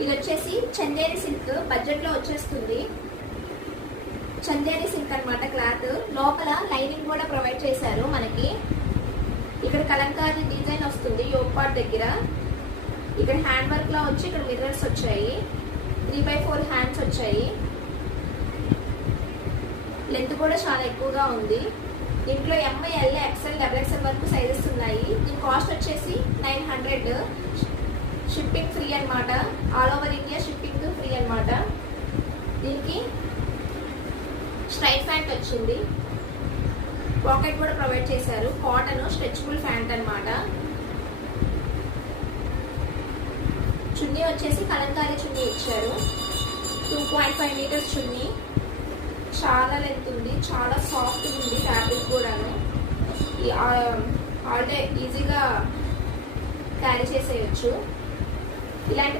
ఇది వచ్చేసి Chanderi silk, budget లో వచ్చేస్తుంది. చందేరి సిల్క్ అన్నమాట క్లాత్. లోపల లైనింగ్ కూడా ప్రొవైడ్ చేశారు మనకి. ఇక్కడ కలంకారీ డిజైన్ వస్తుంది యోక్ పార్ట్ దగ్గర. ఇక్కడ హ్యాండ్ వర్క్ లా వచ్చి ఇక్కడ మిర్రర్స్ వచ్చాయి. 3/4 హ్యాండ్స్ వచ్చాయి. లెంత్ కూడా చాలా ఎక్కువగా ఉంది. దీంట్లో ఎంఐ, ఎల్, ఎక్స్ఎల్, XXL వరకు సైజెస్ ఉన్నాయి. దీని కాస్ట్ వచ్చేసి 900. షిప్పింగ్ ఫ్రీ అన్నమాట. All over India shipping free అన్నమాట. దీనికి స్ట్రైట్ ప్యాంట్ వచ్చింది. పాకెట్ కూడా ప్రొవైడ్ చేశారు. కాటన్ స్ట్రెచబుల్ ప్యాంట్ అన్నమాట. చున్నీ వచ్చేసి కలంకారీ చున్నీ ఇచ్చారు. 2.5 మీటర్స్ చున్నీ. చాలా లెంత్ ఉంది, చాలా సాఫ్ట్ ఉంది ఫ్యాబ్రిక్ కూడాను. ఆల్ డే ఈజీగా క్యారీ చేసేయచ్చు. ఇలాంటి